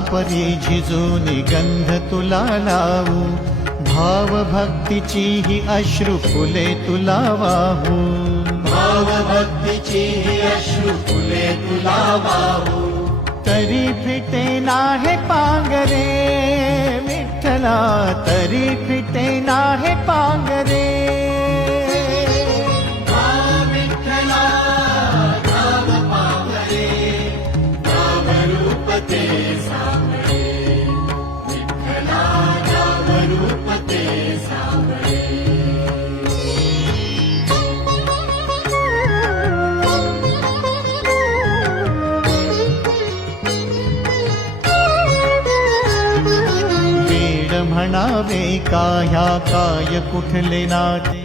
परी झिजून गंध तुला लावू, भाव भक्तीची ही अश्रु फुले तुला वाहू, भाव भक्तीची ही अश्रु फुले तुला वाहू. तरी फिटे नाहे पांगरे विठ्ठला, तरी फिटे नाहे पांगरे. विठ्ठला नाम पांगरे, नाम रूप ते सांगळे. विठ्ठला नाम रूप ते सांगळे. म्हणावे का ह्या काय कुठले नाते,